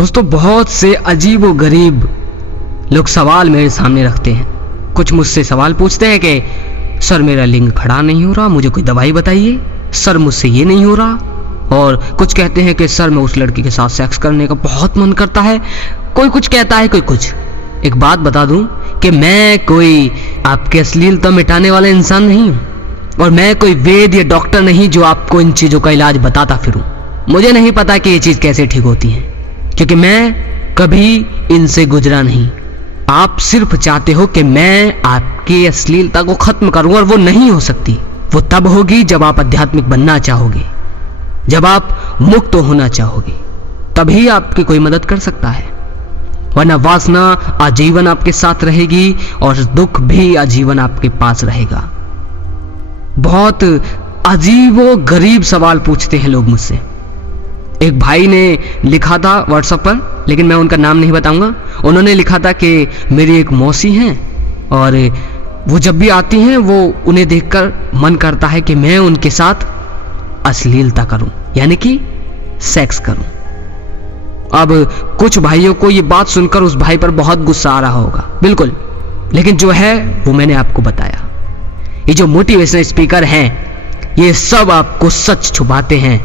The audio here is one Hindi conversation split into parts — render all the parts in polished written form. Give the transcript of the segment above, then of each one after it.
दोस्तों, बहुत से अजीब व गरीब लोग सवाल मेरे सामने रखते हैं। कुछ मुझसे सवाल पूछते हैं कि सर मेरा लिंग खड़ा नहीं हो रहा, मुझे कोई दवाई बताइए। सर मुझसे ये नहीं हो रहा। और कुछ कहते हैं कि सर मैं उस लड़की के साथ सेक्स करने का बहुत मन करता है। कोई कुछ कहता है, कोई कुछ। एक बात बता दूं कि मैं कोई आपके अश्लीलता मिटाने वाला इंसान नहीं हूं, और मैं कोई वैद्य या डॉक्टर नहीं जो आपको इन चीज़ों का इलाज बताता फिरूं। मुझे नहीं पता कि ये चीज़ कैसे ठीक होती है, क्योंकि मैं कभी इनसे गुजरा नहीं। आप सिर्फ चाहते हो कि मैं आपकी अश्लीलता को खत्म करूं, और वो नहीं हो सकती। वो तब होगी जब आप आध्यात्मिक बनना चाहोगे, जब आप मुक्त होना चाहोगे, तभी आपकी कोई मदद कर सकता है। वरना वासना आजीवन आपके साथ रहेगी और दुख भी आजीवन आपके पास रहेगा। बहुत अजीबो गरीब सवाल पूछते हैं लोग मुझसे। एक भाई ने लिखा था व्हाट्सएप पर, लेकिन मैं उनका नाम नहीं बताऊंगा। उन्होंने लिखा था कि मेरी एक मौसी हैं और वो जब भी आती हैं वो उन्हें देखकर मन करता है कि मैं उनके साथ अश्लीलता करूं, यानी कि सेक्स करूं। अब कुछ भाइयों को ये बात सुनकर उस भाई पर बहुत गुस्सा आ रहा होगा, बिल्कुल, लेकिन जो है वो मैंने आपको बताया। ये जो मोटिवेशनल स्पीकर हैं, ये सब आपको सच छुपाते हैं,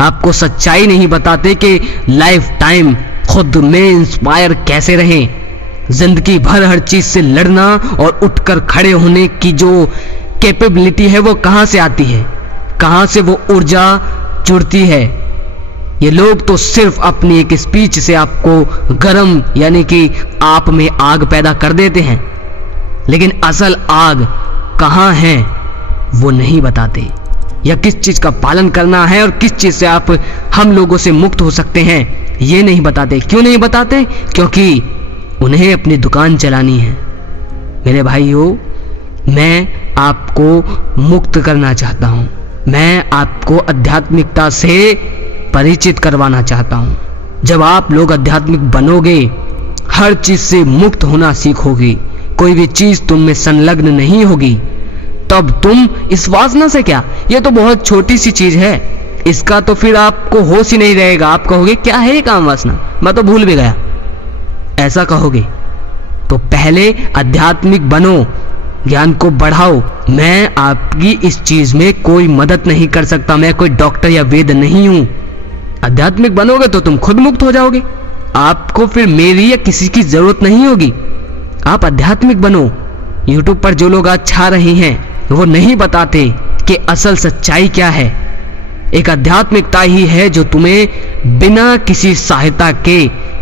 आपको सच्चाई नहीं बताते कि लाइफ टाइम खुद में इंस्पायर कैसे रहें। जिंदगी भर हर चीज से लड़ना और उठकर खड़े होने की जो कैपेबिलिटी है वो कहां से आती है, कहां से वो ऊर्जा जुड़ती है। ये लोग तो सिर्फ अपनी एक स्पीच से आपको गरम, यानी कि आप में आग पैदा कर देते हैं, लेकिन असल आग कहां है वो नहीं बताते। या किस चीज का पालन करना है और किस चीज से आप हम लोगों से मुक्त हो सकते हैं, ये नहीं बताते। क्यों नहीं बताते? क्योंकि उन्हें अपनी दुकान चलानी है। मेरे भाइयों, मैं आपको मुक्त करना चाहता हूं, मैं आपको आध्यात्मिकता से परिचित करवाना चाहता हूं। जब आप लोग आध्यात्मिक बनोगे, हर चीज से मुक्त होना सीखोगे, कोई भी चीज तुम में संलग्न नहीं होगी, तब तुम इस वासना से क्या, ये तो बहुत छोटी सी चीज है, इसका तो फिर आपको होश ही नहीं रहेगा। आप कहोगे क्या है ये काम वासना, मैं तो भूल भी गया, ऐसा कहोगे। तो पहले आध्यात्मिक बनो, ज्ञान को बढ़ाओ। मैं आपकी इस चीज में कोई मदद नहीं कर सकता, मैं कोई डॉक्टर या वैद्य नहीं हूं। आध्यात्मिक बनोगे तो तुम खुद मुक्त हो जाओगे, आपको फिर मेरी या किसी की जरूरत नहीं होगी। आप आध्यात्मिक बनो। यूट्यूब पर जो लोग आज छा रहे हैं वो नहीं बताते कि असल सच्चाई क्या है। एक आध्यात्मिकता ही है जो तुम्हें बिना किसी सहायता के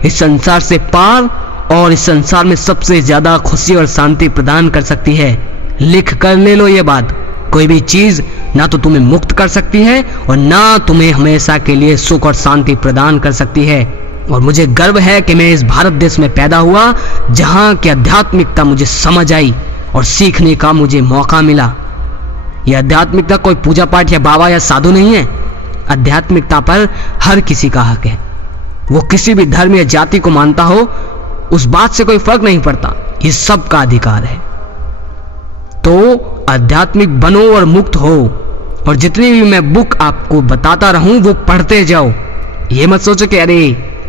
इस संसार से पार और इस संसार में सबसे ज्यादा खुशी और शांति प्रदान कर सकती है। लिख कर ले लो ये बात, कोई भी चीज ना तो तुम्हें मुक्त कर सकती है और ना तुम्हें हमेशा के लिए सुख और शांति प्रदान कर सकती है। और मुझे गर्व है कि मैं इस भारत देश में पैदा हुआ, जहां की आध्यात्मिकता मुझे समझ आई और सीखने का मुझे मौका मिला। यह आध्यात्मिकता कोई पूजा पाठ या बाबा या साधु नहीं है। आध्यात्मिकता पर हर किसी का हक है, वो किसी भी धर्म या जाति को मानता हो, उस बात से कोई फर्क नहीं पड़ता, ये सबका अधिकार है। तो आध्यात्मिक बनो और मुक्त हो, और जितनी भी मैं बुक आपको बताता रहूं वो पढ़ते जाओ। ये मत सोचो कि अरे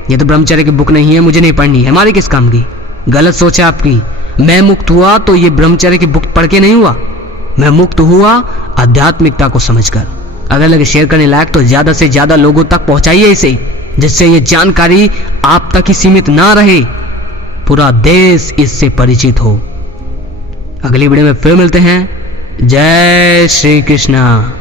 ये तो ब्रह्मचर्य की बुक नहीं है, मुझे नहीं पढ़नी है, हमारी किस काम की। गलत सोच है आपकी। मैं मुक्त हुआ तो ये ब्रह्मचर्य की बुक पढ़ के नहीं हुआ, मैं मुक्त हुआ आध्यात्मिकता को समझकर। अगर लगे शेयर करने लायक तो ज्यादा से ज्यादा लोगों तक पहुंचाइए इसे, जिससे ये जानकारी आप तक ही सीमित ना रहे, पूरा देश इससे परिचित हो। अगली वीडियो में फिर मिलते हैं। जय श्री कृष्णा।